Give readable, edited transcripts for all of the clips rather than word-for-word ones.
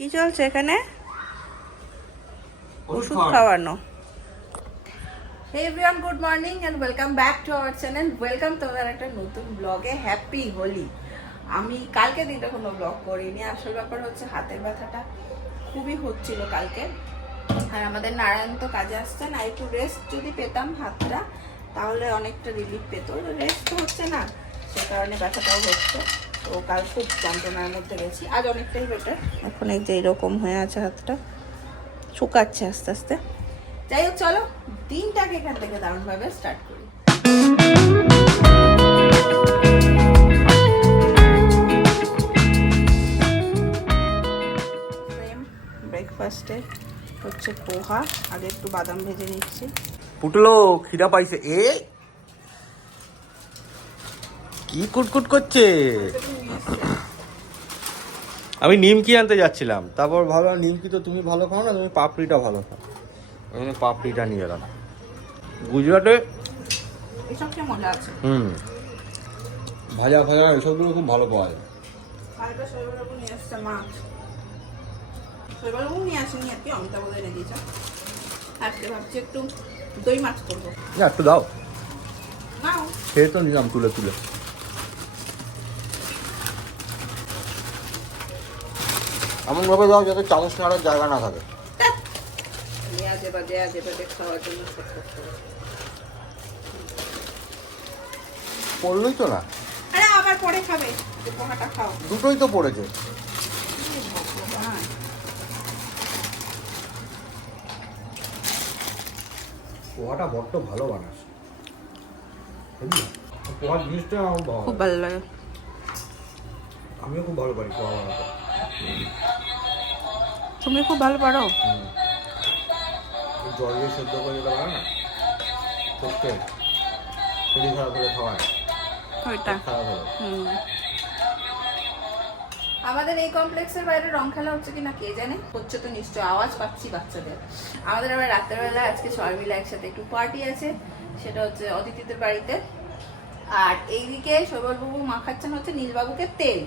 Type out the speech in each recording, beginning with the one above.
কি চলছে এখানে? ওষুধ খাওয়ানো। Hey everyone, good morning and welcome back to our channel. Welcome তোমাদের একটা নতুন ব্লগে। হ্যাপি হোলি। আমি কালকে দিনটা কোনো ব্লগ করিনি। আসল ব্যাপার হচ্ছে হাতের ব্যথাটা খুবই হচ্ছিল কালকে। আর আমাদের নারায়ণ তো কাজে আসছে না, একটু রেস্ট যদি পেতাম হাতটা তাহলে অনেকটা রিলিফ পেত। রেস্ট তো হচ্ছে না, সে কারণে ব্যথাটাও হচ্ছে। তো কাল খুব যন্ত্রণার মধ্যে গেছি, আজ অনেকটাই বেটার। এখন এই যে এরকম হয়ে আছে, হাতটা শুকাচ্ছে আস্তে আস্তে। যাই হোক, চলো দিনটাকে এখান থেকে দারুণভাবে স্টার্ট করি। ব্রেকফাস্টে হচ্ছে পোহা, আগে একটু বাদাম ভেজে নিচ্ছি। পুটলো খিদা পাইছে। এ কি কুটকুট করছে? আমি নিমকি আনতে যাচ্ছিলাম, তারপর ভালো নিমকি তো তুমি ভালো খাও না, তুমি পাপড়িটা ভালো খাও, ওই জন্য পাপড়িটা নিয়ে এলাম। গুজরাটে এসব খেয়ে মজা আছে। ভাজা ভাজা এসবগুলো খুব ভালো পাওয়া যায়। কালকে শৈবালবাবু নিয়ে আসছে মাছ। শৈবালবাবু নিয়ে আসেনি আর কি, অমিতা বলে এনে দিয়েছে। আজকে ভাবছি একটু দই মাছ করবো। একটু দাও, নাও। খেয়ে তো নিলাম তুলে তুলে। এমন ভাবে দাও যাতে চামচ নাড়ার জায়গা না থাকে। আজে বাজে খাওয়ার জন্য ছোট ছোট। পড়লোই তো না। আরে আবার পরে খাবে, যে পোহাটা খাও। দুটোই তো পড়েছে। ভগবান। পোহাটা বড্ড ভালো বানাস। পোহার জিনিসটা আমার খুব ভালো লাগে। আমিও খুব ভালো পারি পোহা বানাতে। তুমি খুব ভালো পারো। জল দিয়ে সেদ্ধ করে যেতে পারে না, সত্যি শরীর খারাপ করে খাওয়ায় ওইটা খারাপ হবে। আমাদের এই কমপ্লেক্সের বাইরে রং খেলা হচ্ছে কিনা কে জানে, হচ্ছে তো নিশ্চয়, আওয়াজ পাচ্ছি বাচ্চাদের। আমাদের আবার রাত্রেবেলা আজকে সবাই মিলে একসাথে একটু পার্টি আছে, সেটা হচ্ছে অতিথিদের বাড়িতে। আর এইদিকে শৈবালবাবু মাখাচ্ছেন হচ্ছে নীলবাবুকে তেল।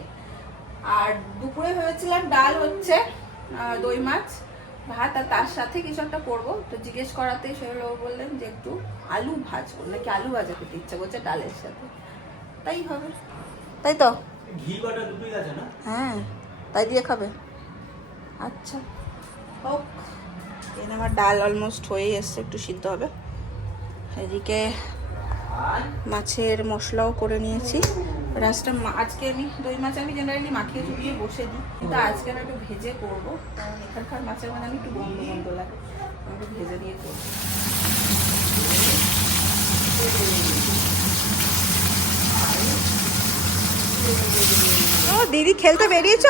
আর দুপুরে ভেবেছিলাম ডাল হচ্ছে, দই মাছ, ভাত, আর তার সাথে কিছু একটা করবো। তো জিজ্ঞেস করাতেই শৈবালবাবু বললেন যে একটু আলু ভাজবো, নাকি আলু ভাজা খেতে ইচ্ছা করছে ডালের সাথে। তাই হবে, তাই তো? ঘি বাটা দুটোই আছে না? হ্যাঁ, তাই দিয়ে খাবে। আচ্ছা হোক। এখানে আমার ডাল অলমোস্ট হয়েই এসছে, একটু সিদ্ধ হবে। এদিকে মাছের মশলাও করে নিয়েছি। রাসটা আজকে আমি দই মাছ আমি জেনারেলি মাখিয়ে চুপিয়ে বসে দিই, কিন্তু আজকে আমি একটু ভেজে করবো, কারণ এখানকার মাছের মানে আমি একটু গন্ধ গন্ধ লাগে, আমি একটু ভেজে দিয়ে করবো। ও দিদি খেলতে বেরিয়েছ?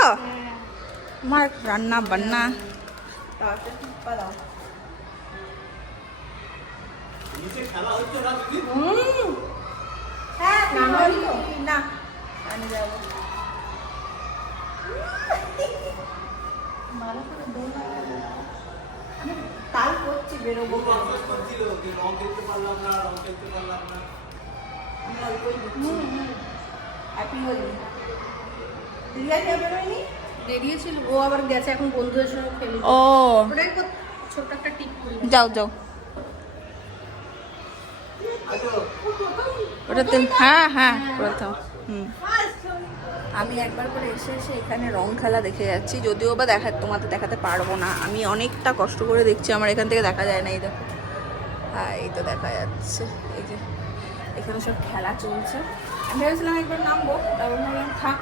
আমার রান্না বান্না না আমি যাবো। তাই করছি, বেরোবো। হ্যাপি হোলি। রিয়া কে বেরোয়নি? বেরিয়েছিল, ও আবার গেছে এখন বন্ধুদের সঙ্গে খেলে। ও ওটাই ছোট একটা টিপ করি। যাও যাও। ওটাতে হ্যাঁ হ্যাঁ প্রথম। আমি একবার করে এসে এসে এখানে রং খেলা দেখে যাচ্ছি, যদিও বা তোমাদের দেখাতে পারবো না। আমি অনেকটা কষ্ট করে দেখছি, আমার এখান থেকে দেখা যায় না। এই দেখো, হ্যাঁ এই তো দেখা যাচ্ছে। এই যে এখানে সব খেলা চলছে। আমি ভেবেছিলাম একবার নামবো, তারপর ভাবলাম থাক,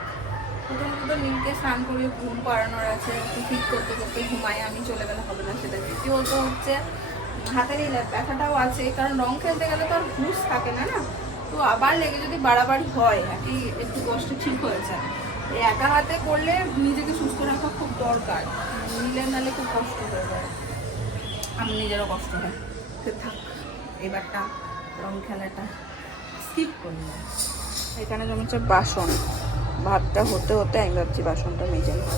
প্রথমত নীলকে স্নান করিয়ে ঘুম পাড়ানোর আছে, ঠিক করতে করতে ঘুমাই, আমি চলে গেলে হবে না। সেটা দ্বিতীয়ত হচ্ছে হাতের এই ব্যথাটাও আছে, কারণ রং খেলতে গেলে তো আর হুঁশ থাকে না, না তো আবার লেগে যদি বাড়াবাড়ি হয়, একটু কষ্ট ঠিক হয়ে যায়। এই একা হাতে করলে নিজেকে সুস্থ রাখা খুব দরকার, নিলে নালে খুব কষ্ট হয়ে যায়, আমি নিজেরও কষ্ট হয়। তো থাক, এবারটা রং খেলাটা স্কিপ করলাম। এখানে জমেছে বাসন, ভাতটা হতে হতে আমি ভাবছি বাসনটা মেজে নিই।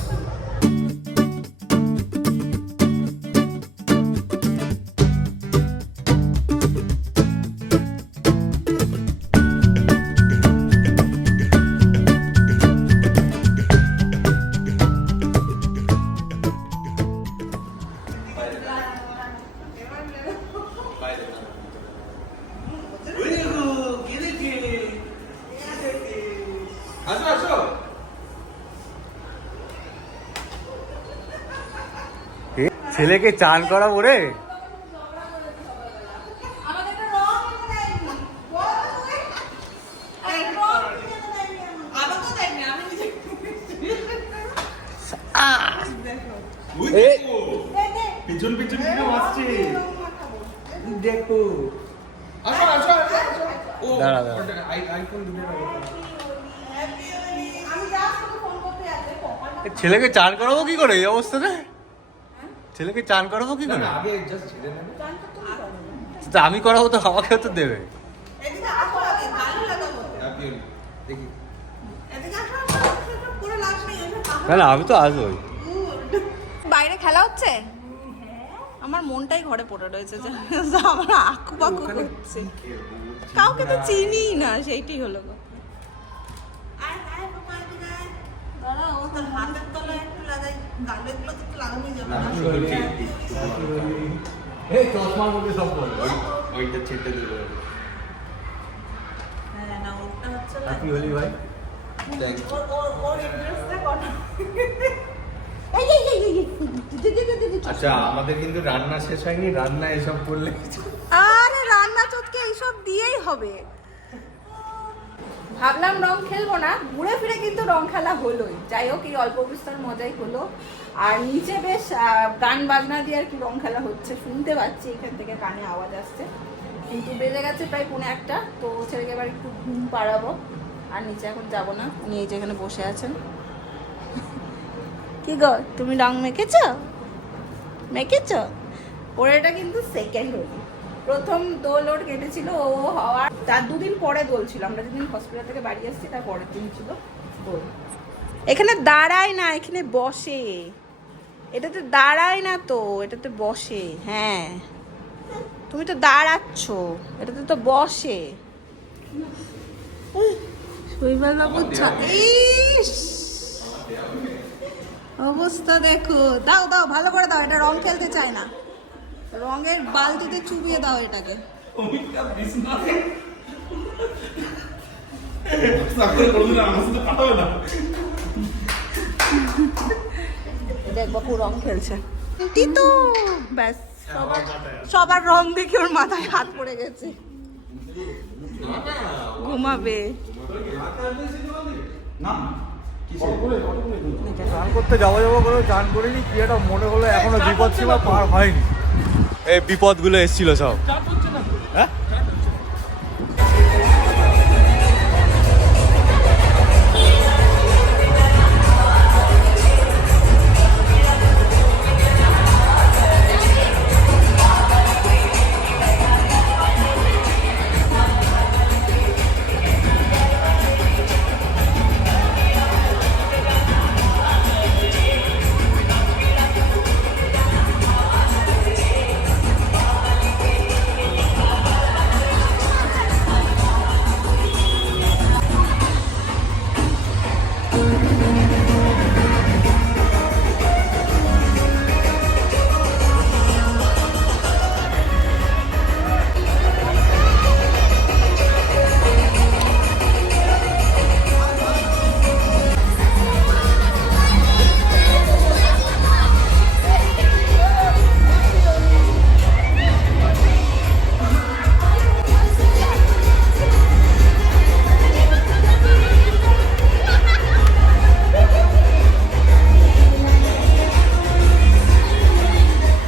ছেলেকে চান করাবো রে। পিছন পিছন কেউ আসছে দেখো আসো আসো আসো আসো। ও দাঁড়া, দাঁড়া। আইফোন দুটো ছেলেকে চান করাবো কি করে এই অবস্থাতে? ছেলেকে চান করাবো কি করে? আগে জাস্ট ছেড়ে নেবে তা আমি করাবো তো আমাকে তো দেবে। হ্যাপি হোলি দেখি না না আমি তো আসবোই। বাইরে খেলা হচ্ছে, আমার মনটাই ঘরে পড়ে রয়েছে যে আমার আঁকু পাকু হচ্ছে, কাউকে তো চিনি না, সেইটাই হলো গো। এই চশমার মধ্যে সব বলে। ওইটা ছেটে দেবে হ্যাপি হোলি ভাই। থ্যাংক ইউ আচ্ছা আমাদের কিন্তু রান্না শেষ হয়নি, রান্না এসব করলে আরে রান্না চটকে এইসব দিয়েই হবে। ভাবলাম রং খেলবো না, ঘুরে ফিরে কিন্তু রং খেলা হলোই। যাই হোক, এই অল্প বিস্তর মজাই হলো। আর নিচে বেশ গান বাজনা দিয়ে আর কি রং খেলা হচ্ছে, শুনতে পাচ্ছি এখান থেকে কানে আওয়াজ আসছে। কিন্তু বেজে গেছে প্রায় 1:45, তো ছেলেকে এবার একটু ঘুম পাড়াবো। আর নিচে এখন যাবো না, উনি এই যে এখানে বসে আছেন। কি গো, তুমি রং মেখেছো? ওর এটা কিন্তু সেকেন্ড হোলি। প্রথম দোল ওর কেটেছিল ও হওয়ার তার 2 দিন পরে দোল ছিল। আমরা যেদিন হসপিটাল থেকে বাড়ি আসছি তার পরের দিন ছিল দোল। এখানে দাঁড়ায় না, এখানে বসে। এটাতে দাঁড়ায় না তো, এটাতে বসে। হ্যাঁ তুমি তো দাঁড়াচ্ছ, এটাতে তো বসে। শৈবাল বুঝছো? ইস অবস্থা দেখো। দাও দাও ভালো করে দাও, এটা রং খেলতে চায় না। রঙের বালতিতে চুবিয়ে দাও এটাকে। দেখবো পুরো রং খেলছে তো ব্যাস, সবার রং দেখে ওর মাথায় হাত পড়ে গেছে, ঘুমাবে। চান করতে যাবো করে চান করিনি, কি একটা মনে হলো এখনো বিপদ সীমা পার হয়নি। এই বিপদগুলো এসেছিল সব। হ্যাঁ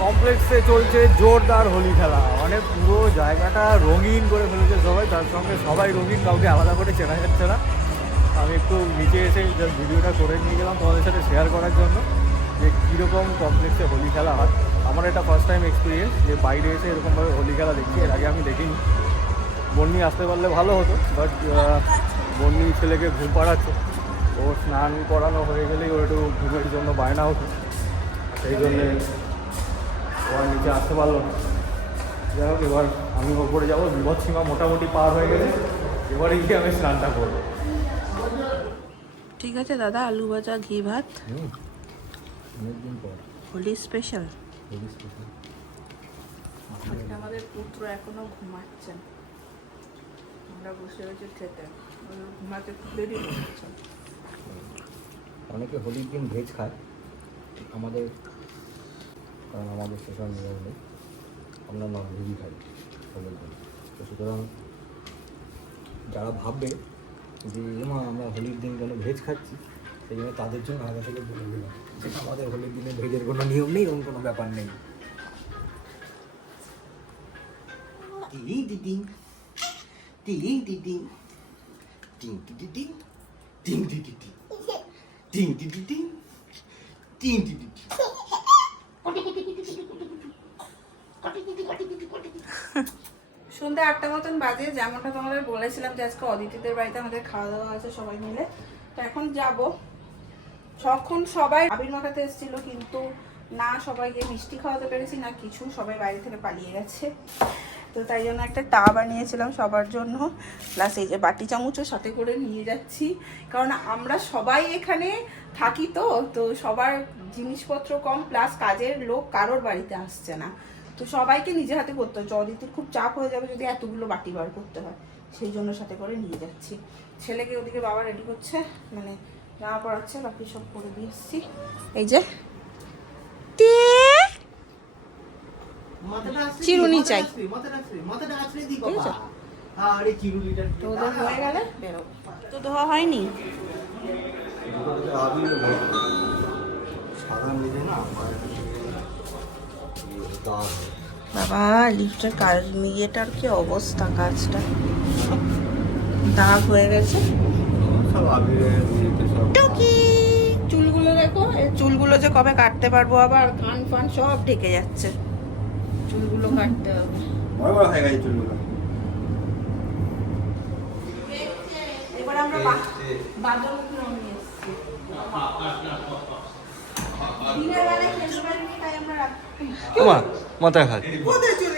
কমপ্লেক্সে চলছে জোরদার হোলি খেলা, মানে পুরো জায়গাটা রঙিন করে ফেলেছে সবাই, তার সঙ্গে সবাই রঙিন, কাউকে আলাদা করে চেনা যাচ্ছে না। আমি একটু নিচে এসে জাস্ট ভিডিওটা করে নিয়ে গেলাম তোমাদের সাথে শেয়ার করার জন্য যে কীরকম কমপ্লেক্সে হোলি খেলা হয়। আমার এটা ফার্স্ট টাইম এক্সপিরিয়েন্স যে বাইরে এসে এরকমভাবে হোলি খেলা দেখছি, এর আগে আমি দেখিনি। বন্নি আসতে পারলে ভালো হতো, বাট বন্নি ছেলেকে ঘুম পাড়াচ্ছে, ও স্নান করানো হয়ে গেলেই ওর একটু ঘুমের জন্য বায়না হতো, সেই জন্যে ও আর নিচে আসতে পারলো না। যাই হোক, এবার আমি ওপরে যাবো, বিপদসীমা মোটামুটি পার হয়ে গেলে এবারে গিয়ে আমি স্নানটা করবো। ঠিক আছে দাদা, আলু ভাজা ঘি ভাত অনেকদিন পর হোলি স্পেশাল। হোলি স্পেশাল। আমাদের পুত্র এখনো ঘুমাচ্ছেন, আমরা বসে রয়েছি খেতে, ঘুমাতে খুব দেরি হচ্ছে। অনেকে হোলির দিন ভেজ খায়, আমাদের কারণ আমাদের স্পেশাল নিয়ম নেই, আমরা নন ভেজই খাই সবাই। তো সুতরাং যারা ভাববে যে মা আমরা হোলির দিন কেন ভেজ খাচ্ছি, সেই জন্য তাদের জন্য আগে থেকে বলে দিলাম যে আমাদের হোলির দিনে ভেজের কোনো নিয়ম নেই, এরকম কোনো ব্যাপার নেই। সন্ধ্যে 8টা মতন বাজে, যেমনটা তোমাদের বলেছিলাম যে আজকে অদিতিদের বাড়িতে আমাদের খাওয়া দাওয়া আছে সবাই মিলে। তো এখন যাব, যখন সবাই আবির মাখাতে এসেছিল কিন্তু না সবাইকে মিষ্টি খাওয়াতে পেরেছি না কিছু, সবাই বাইরে থেকে পালিয়ে গেছে। তো তাই জন্য একটা টা বানিয়েছিলাম সবার জন্য, প্লাস এই যে বাটি চামচও সাথে করে নিয়ে যাচ্ছি, কারণ আমরা সবাই এখানে থাকি। তো সবার জিনিসপত্র কম, প্লাস কাজের লোক কারোর বাড়িতে আসছে না, তো সবাইকে নিজে হাতে করতে হচ্ছে। অদিতির খুব চাপ হয়ে যাবে যদি এতগুলো বাটি বার করতে হয়, সেই জন্য সাথে করে নিয়ে যাচ্ছি। ছেলেকে ওদিকে বাবা রেডি করছে, মানে জামা পড়াচ্ছে, বাকি সব করে দিয়ে এসছি। এই যে চিরুনি চাই, তো ওদের হয়ে গেলে বেরোবো। তো ধোয়া হয়নি, বাবা লিফটের কাজ ইয়েটার কি অবস্থা, কাজটা দাগ হয়ে গেছে। টুকি চুলগুলো দেখো, এই চুলগুলো যে কবে কাটতে পারবো, আবার কান ফান সব ঢেকে যাচ্ছে, চুলগুলো কাটতে হবে। এবার আমরা বাদল নিয়ে এসেছি, দিনের বেলায় খেলতে পারিনি তাই আমরা মাথায় হাত,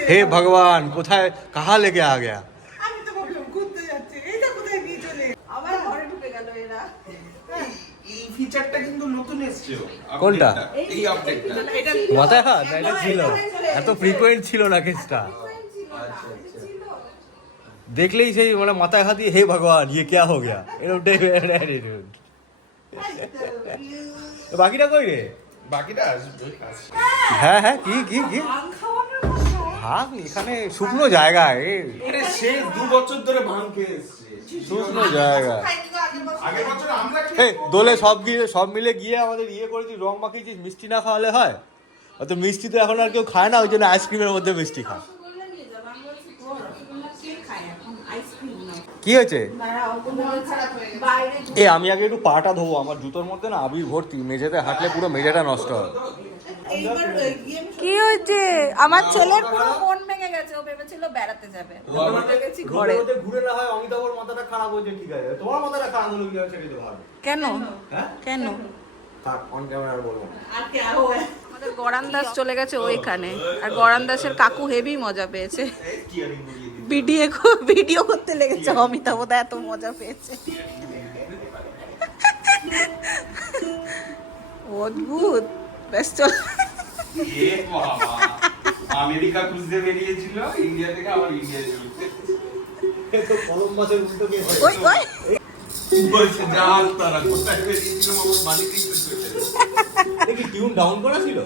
হে ভগবান কোথায় কাহা লেগে আ গয়া। আমি তো ভাবলাম ঘুরতে যাচ্ছে, এইটা কোথায় নিয়ে চলে আবার ঘরে ঢুকে গেল এরা। এই ফিচারটা কিন্তু নতুন এসেছে। কোনটা? এই আপডেটটা। এটা মাথায় হাত এটা ছিল, এত ফ্রিকোয়েন্ট ছিল না কেসটা। দেখলেই সেই মানে মাথায় হাত দিয়ে হে ভগবান ইয়ে ক্যা হো গয়া, এরকম টাইপের অ্যাটিটিউড। বাকিটা কই রে? বাকিটা আসবে। হ্যাঁ হ্যাঁ কি কি কি ভাঙ এখানে শুকনো জায়গায়, আরে সে 2 বছর ধরে ভাঙ খেয়ে এসেছে। শুকনো জায়গা। আগের বছর আমরা এই খেয়েছি। দোলে সব মিলে গিয়ে আমাদের ইয়ে করেছি, রং মাখিয়েছি, মিষ্টি না খাওয়ালে হয়? অত মিষ্টি তো এখন আর কেউ খায় না, ওই জন্য আইসক্রিমের মধ্যে মিষ্টি খায়। কি হয়েছে? এ আমি আগে একটু পাটা ধোবো, আমার জুতোর মধ্যে না আবির ভর্তি, মেঝেতে হাঁটলে পুরো মেঝেটা নষ্ট হয়। কি হয়েছে? আমার ছেলের পুরো মন ভেঙে গেছে, ও ভেবেছিল বেড়াতে যাবে, ঘরে। ঘুরে না হয় অমিতাভর মাথাটা খারাপ হয়েছে, ঠিক আছে, তোমার মাথাটা খারাপ হলো কি হয়েছে সেটা ভালো। কেন হ্যাঁ কেন? থাক অন ক্যামেরা আর বলবো না। আমাদের গরান দাস চলে গেছে ওইখানে, আর গরান দাসের কাকু হেভি মজা পেয়েছে, ভিডিও করতে লেগেছে। অমিতাভ দা এত মজা পেয়েছে, অদ্ভুত। ব্যাস চল, এ বাবা, আমেরিকা খুঁজতে বেরিয়েছিল, ইন্ডিয়া থেকে আবার ইন্ডিয়া চলছে। তো কলম্বাসের উল্টো কেস। ওই ওই বলছে জাহাজ তারা কোথায় বেরিয়েছিল, আমার মালিকই তো চলে গেছে। দেখি টিউন ডাউন করা ছিল।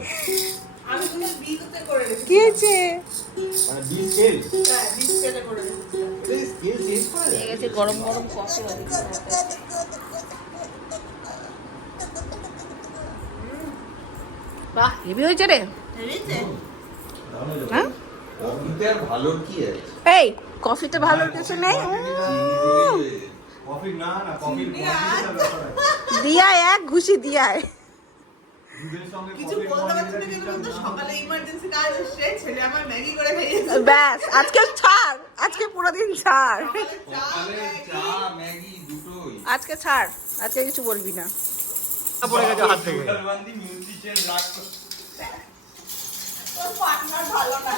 আমি কোনো বিদ্যুতে করে রেখেছি। কি হয়েছে? মানে বি স্কেল, হ্যাঁ, বিদ্যুতে করে রেখেছি। এই স্কেল চেঞ্জ করা নিয়ে গেছে গরম গরম কফি বানিয়েছে। বাহ, হেভি হয়েছে রে। হ্যাঁ কফিতে আর ভালো কি আছে? এই কফিতে ভালো কিছু নেই। কফি না না কফি দিয়ায় এক ঘুষি দিয়ায়। দুধের সঙ্গে কিছু কফি বলতে পারছি না কিন্তু কিন্তু সকালে ইমার্জেন্সি কাজ এসছে, ছেলে আমার ম্যাগি করে খাইয়েছে। ব্যাস আজকে ছাড়, আজকে পুরো দিন ছাড়, সকালে চা ম্যাগি দুটোই। আজকে ছাড়, আজকে কিছু বলবি না। পড়ে গেছে হাত থেকে। সুগারবান্দি মিউজিশিয়ান রাগ করছে। তোর পার্টনার ভালো না।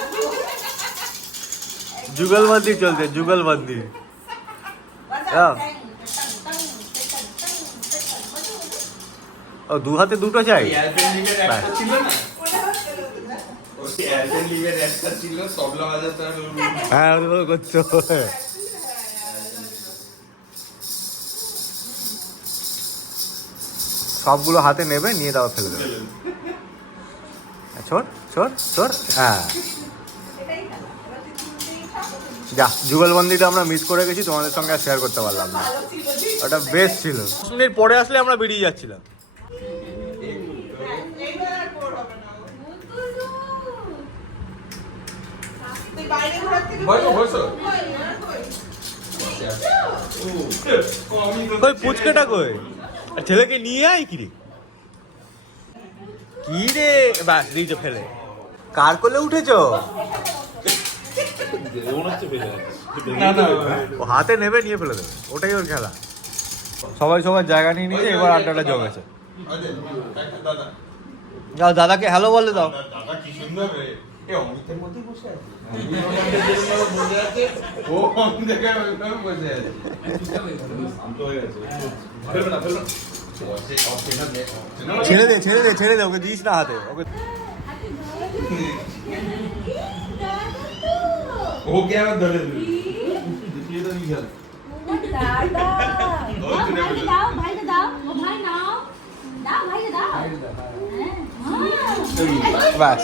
যুগলবন্দি চলছে, যুগলবন্দি। হ্যাঁ। ও দু হাতে দুটো চাই। এয়ারটেল লিভের একটা ছিল না? ওই এয়ারটেল লিভের একটা ছিল, তবলা বাজাতে আর হ্যাঁ ওগুলো করছো। সবগুলো হাতে নেবে, নিয়ে দাও ফেলে দেবে। ছোট সর সর, হ্যাঁ। যা, যুগলবন্দিটা আমরা মিস করে গেছি, তোমাদের সঙ্গে আর শেয়ার করতে পারলাম না। ওটা বেস্ট ছিল। 10 মিনিট পরে আসলে আমরা বেরিয়ে যাচ্ছিলাম। এইবার আর বোর হবে না। তুই বাইরে ঘোরার থেকে ওই পুচকেটা কই? আর ছেলেকে নিয়ে আয় কি রে? কি রে, বাস দিয়েছো ফেলে। কার কোলে উঠেছো? ও হাতে নেবে, নিয়ে ফেলে দেবে, ওটাই ওর খেলা। সবাই সবার জায়গা নিয়ে নিয়েছে, এবার আড্ডাটা জমেছে। যাও দাদাকে হ্যালো বলে দাও। দাদা কি সুন্দর রে, এ অমিতের মধ্যেই বসে আছে। ও অমিত দেখে ওইভাবে বসে আছে। শান্ত হয়ে গেছে। ফেলবে না, ফেলবে না। ছেড়ে দে, ছেড়ে দে, ছেড়ে দে, ওকে দিস না হাতে ওকে। ও কে আবার ধরে দিল? দিয়ে তো নিয়ে গেল। বাস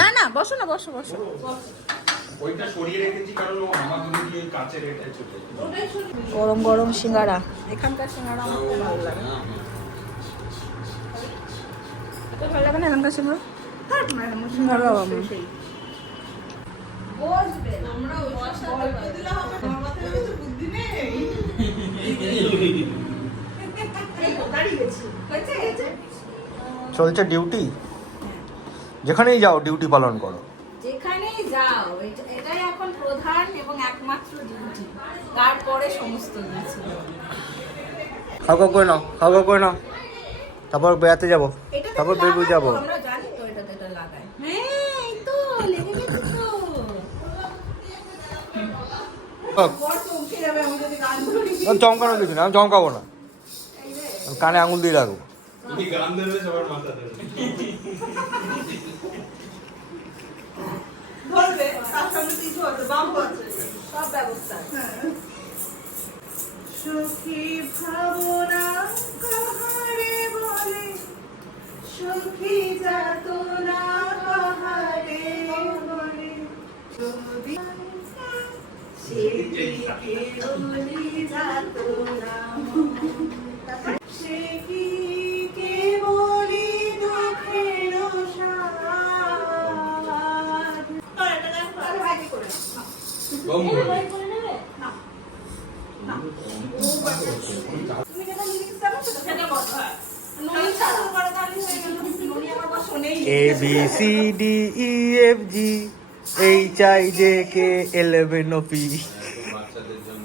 না না, বসো না, বসো বসো। ওইটা সরিয়ে রেখেছি কারণ ও আমাদের দিয়ে কাচের এটাই চলে গরম গরম সিঙ্গারা, এখানকার সিঙ্গারা আমার খুব ভালো লাগে। এত ভালো লাগে না এখানকার সিঙ্গারা? সিঙ্গারা আমার দিলে হবে না, আমার মাথায় কিছু বুদ্ধি নেই। চলছে ডিউটি, যেখানেই যাও ডিউটি পালন করো। যেখানেই যাও এটাই এখন প্রধান এবং একমাত্র ডিউটি, তারপরে সমস্ত কিছু। খাওয়া করে নাও, খাওয়া করে নাও, তারপর বেড়াতে যাবো, তারপর বেরবো যাবো। আমরা জানি তো এটা এটা লাগায়। হ্যাঁ এই তো লেগে গেছে তো। চমকানো কিছু না, আমি চমকাবো না, আমি কানে আঙুল দিয়ে রাখবো। তুমি গান ধরলে সবার মাথা ধরবে। ধরবে, তার সামনে তুই ধরবে, বাম্প আছে। সব ব্যবস্থা। সুখী ভাবনা কাহারে বলে, সুখী যাতনা কাহারে বলে, যদি সে কি কেবলি যাতনা, সে কি কেবলি দুঃখের স্বাদ। এটা গান করে ভাগে করে বম করে। তুমি যেটা লিরিক্স জানো সেটা বলো। হ্যাঁ ননি চালু করে তাহলে হয়ে গেল। ননি আমার কথা শোনেই A B C D E F G H I J K L M N O P. বাচ্চাদের জন্য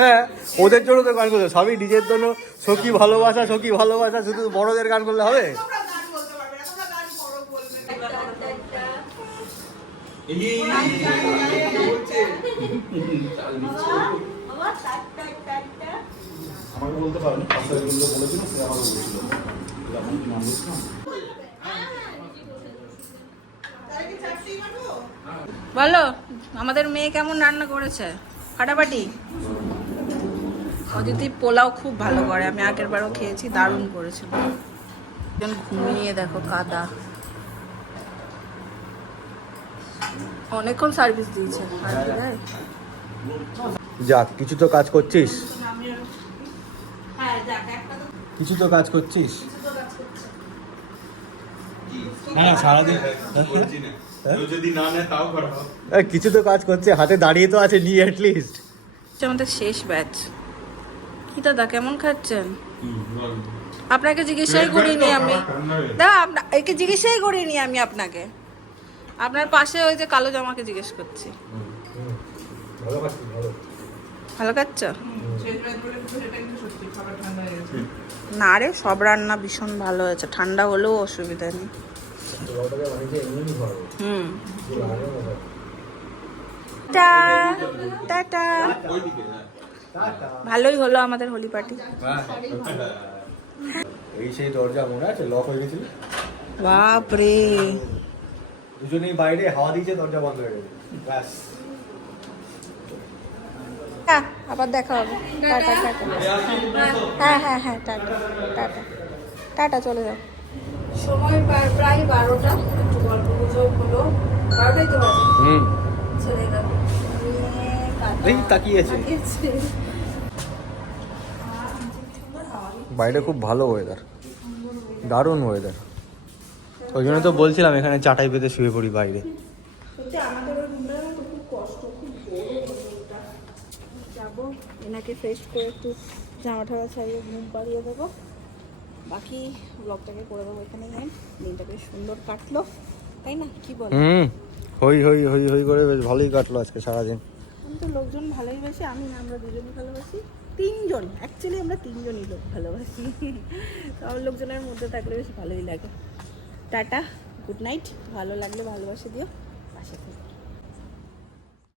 হ্যাঁ, ওদের জন্য তো গান করতে, সবই নিজের জন্য। সখী ভালোবাসা, সখী ভালোবাসা, শুধু বড়দের গান করলে হবে? তোমরা গান বলতে পারবে না, তোমরা গান করো বলবে আমাকে বলতে পারেন, পাঁচটা যেগুলো বলেছিল সে আমাকে বলছিল আপনি কি নাম বলছিলাম। তাই কি চারটি মারবো? বলো আমাদের মেয়ে কেমন রান্না করেছে? ফাটাফাটি। অদিতি পোলাও খুব ভালো করে, আমি আগের বারও খেয়েছি, দারুণ করেছিল। একজন ঘুমিয়ে দেখো, কাদা। অনেকক্ষণ সার্ভিস দিয়েছে। আর কি দেয়? যাক, কিছু তো কাজ করছিস, হ্যাঁ যাক, একটা তো কিছু তো কাজ করছিস। কি? না, সারাদিন বলছি না। কেউ যদি না নেয় তাও করা হবে। কিছু তো কাজ করছে, হাতে দাঁড়িয়ে তো আছে, নিয়ে অ্যাটলিস্ট। আমাদের শেষ ব্যাচ। কি দাদা কেমন খাচ্ছেন? আপনাকে জিজ্ঞাসাই করিনি আমি। দাদা একে জিজ্ঞাসাই করিনি আমি আপনাকে। আপনার পাশে ওই যে কালো জামাকে জিজ্ঞেস করছি। ভালো খাচ্ছ? শেষ রাত বলে সেটা কিন্তু সত্যি খাবার ঠান্ডা হয়ে গেছে। না রে, সব রান্না ভীষণ ভালো হয়েছে, ঠান্ডা হলেও অসুবিধা নেই। হুম। টাটা। ওইদিকে না। ভালোই হলো আমাদের হোলি পার্টি। এই সেই দরজা মনে আছে, লক হয়ে গেছিল, বাপরে। দুজনেই বাইরে হাওয়া দিয়েছে, দরজা বন্ধ হয়ে গেছে, ব্যাস। টাটা, আবার দেখা হবে। Tata tata. হ্যাঁ হ্যাঁ হ্যাঁ, টাটা টাটা টাটা, চলে যাও। সময় প্রায় 12টা, একটু গল্প গুজব হলো। 12টাই তো বাজে। ছেলে গেল এই তাকিয়েছে। বাইরে খুব ভালো ওয়েদার, দারুণ ওয়েদার। ওই জন্য তো বলছিলাম এখানে চাটাই পেতে শুয়ে পড়ি বাইরে। সত্যি আমাদের ওই রুমটা তো খুব কষ্ট, খুব বড় রুমটা। যাবো, এনাকে ফ্রেশ করে একটু জামা টামা ছাড়িয়ে ঘুম পাড়িয়ে দেবো, বাকি ব্লগটাকে করে দেবো এখানেই। দিনটা বেশ সুন্দর কাটলো, তাই না? কি বল? হই হই হই হই করে বেশ ভালোই কাটলো আজকে সারাদিন। আমি তো লোকজন ভালোই বাসি, আমি না, আমরা দুজনই ভালোবাসি। তিনজন, অ্যাকচুয়ালি আমরা তিনজনই লোক ভালোবাসি। সব লোকজনের মধ্যে থাকলে বেশ ভালোই লাগে। Tata, good night. ভালো লাগলে ভালোবাসা দিও, পাশে থেকো।